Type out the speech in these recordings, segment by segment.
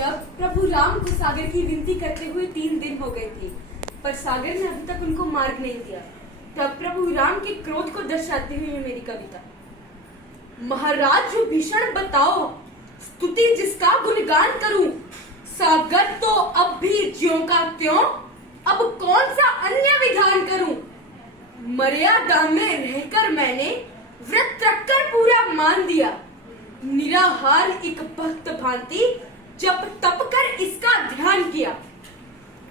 जब प्रभु राम को सागर की विनती करते हुए 3 दिन हो गए थे, पर सागर ने अभी तक उनको मार्ग नहीं दिया, तब प्रभु राम के क्रोध को दर्शाते हुए मेरी कविता। महाराज भीषण बताओ, स्तुति जिसका गुणगान करूं, सागर तो अब भी ज्यों का त्यों, अब कौन सा अन्य विधान करूं। मर्यादा में रहकर मैंने व्रत रखकर पूरा मान दिया, निराहार एक भक्त भांति जब तप कर इसका ध्यान किया।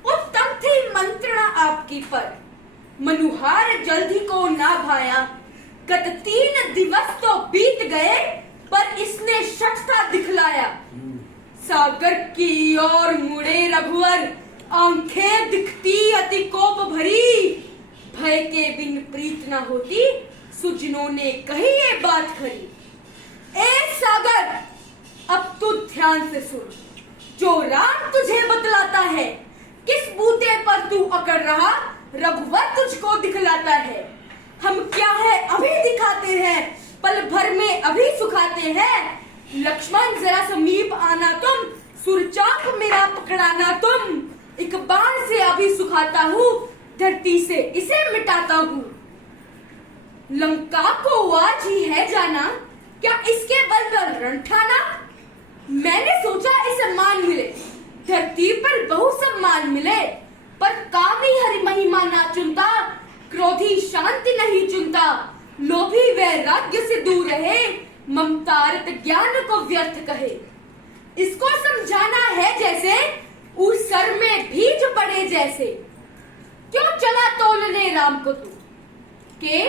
उत्तम थी मंत्रणा आपकी, पर मनुहार जल्दी को ना भाया। गत 3 दिवस तो बीत गए, पर इसने शठता दिखलाया। सागर की ओर मुड़े रघुवर, आंखें दिखती अति कोप भरी। भय के बिन प्रीत न होती, सुजनों ने कही ये बात खरी। ए सागर, अब तू ध्यान से सुन, जो राम तुझे बतलाता है। किस बूते पर तू अकड़ रहा, रघुवर तुझको दिखलाता है। हम क्या है अभी दिखाते हैं, पल भर में अभी सुखाते हैं। लक्ष्मण जरा समीप आना तुम, सुरचाप मेरा पकड़ाना तुम। एक बाण से अभी सुखाता हूँ, धरती से इसे मिटाता हूँ। लंका को आज ही है जाना, क्या इसके बल पर रण ठाना। मैंने सोचा इसे मान मिले, धरती पर बहु सम्मान मिले। पर कामी हरि महिमा ना चुनता, क्रोधी शांति नहीं चुनता। लोभी वैराग्य से दूर रहे, ममतारत ज्ञान को व्यर्थ कहे। इसको समझाना है जैसे उस सर में बीज पड़े जैसे। क्यों चला तोलने राम को तू के,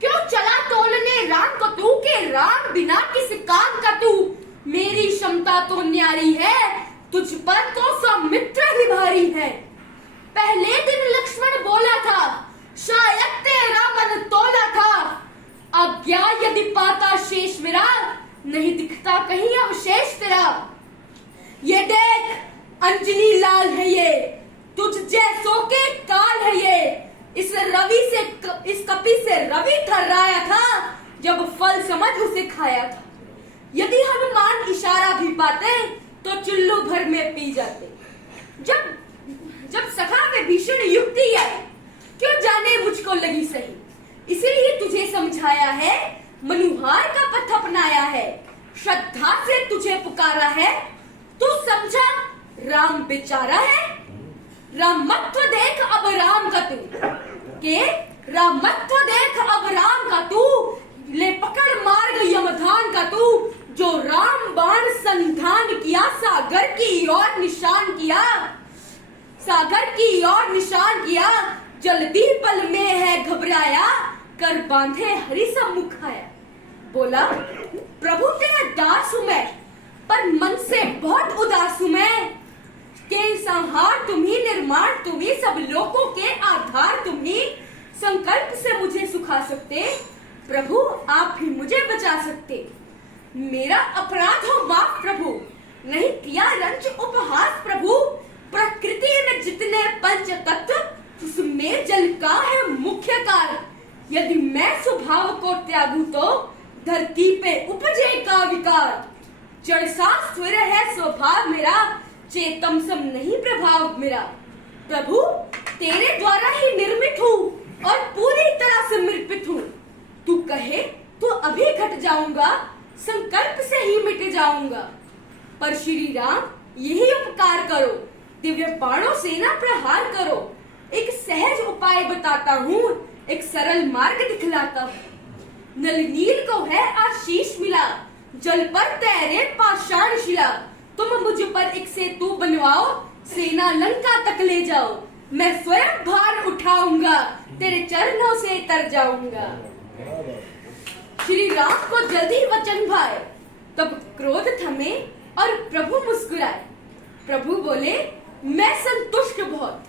क्यों चला तोलने राम को तू के, राम बिना किस काम का तू। मेरी क्षमता तो न्यारी है, तुझ पर तो सौमित्र ही भारी है। पहले दिन लक्ष्मण बोला था, शायद तेरा मन तोला था। अज्ञा यदि पाता शेष मेरा, नहीं दिखता कहीं अवशेष तेरा। ये देख अंजनी लाल है ये, तुझ जैसों के काल है ये। इस कपि से रवि थर्राया था, जब फल समझ उसे खाया था। यदि हनुमान इशारा भी पाते, तो चुल्लू भर में पी जाते। जब सखा में भीषण युक्ति आई, क्यों जाने मुझको लगी सही। इसीलिए तुझे समझाया है, मनुहार का पथ अपनाया है। श्रद्धा से तुझे पुकारा है, तू समझा राम बेचारा है। रामत्व देख अब राम का तू के, रामत्व देख अब राम का तू। ले पकड़ मार्ग यमधान का तू। जो राम बाण संधान किया, सागर की ओर निशान किया। सागर की ओर निशान किया, जल्दी पल में है घबराया। कर बांधे हरि सम्मुख आया। बोला, प्रभु तेरा दास हूं मैं, पर मन से बहुत उदास हूं मैं। के संहार तुम्ही, निर्माण तुम्ही, सब लोगों के आधार तुम्ही। संकल्प से मुझे सुखा सकते, प्रभु आप ही मुझे बचा सकते। मेरा अपराध हो माफ प्रभु, नहीं किया रंज उपहास प्रभु। प्रकृति में जितने पंच तत्व, उसमें जल का है मुख्य कार्य। यदि मैं स्वभाव को त्यागू, तो धरती पे उपजेगा विकार। जड़ सा स्थिर है स्वभाव मेरा, चेतम सम नहीं प्रभाव मेरा। प्रभु तेरे द्वारा ही निर्मित हूँ, और पूरी तरह समर्पित हूँ। तू कहे तो अभी घट जाऊंगा, संकल्प से ही मिट जाऊंगा। पर श्री राम यही उपकार करो, दिव्य बाणों से ना प्रहार करो। एक सहज उपाय बताता हूँ, एक सरल मार्ग दिखलाता हूँ। नल नील को है आशीष मिला, जल पर तैरे पाषाण शिला। तुम मुझ पर एक सेतु बनवाओ, सेना लंका तक ले जाओ। मैं स्वयं भार उठाऊंगा, तेरे चरणों से तर जाऊंगा। श्री राम को जल्दी वचन भाए, तब क्रोध थमे और प्रभु मुस्कुराए। प्रभु बोले, मैं संतुष्ट बहुत,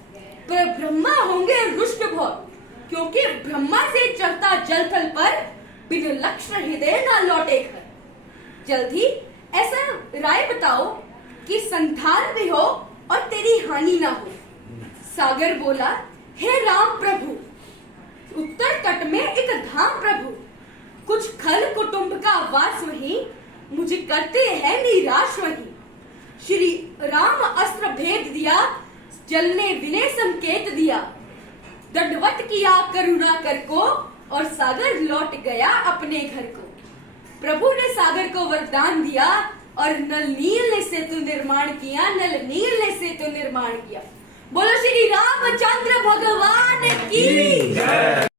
पर ब्रह्मा होंगे रुष्ट बहुत। क्योंकि ब्रह्मा से चढ़ता जल थल पर, बिन लक्ष्य हृदय न लौटे घर। जल्दी ऐसा राय बताओ कि संतान भी हो और तेरी हानि ना हो। सागर बोला, हे राम प्रभु, उत्तर तट में एक धाम प्रभु। कुछ खल कुटुंब का वास वहीं, मुझे करते हैं निराश वहीं। श्री राम किया, जल ने विनय संकेत दिया। दंडवत किया करुणा कर को, और सागर लौट गया अपने घर को। प्रभु ने सागर को वरदान दिया, और नल नील ने सेतु निर्माण किया, नल नील ने सेतु निर्माण किया। बोलो श्री रामचंद्र भगवान की।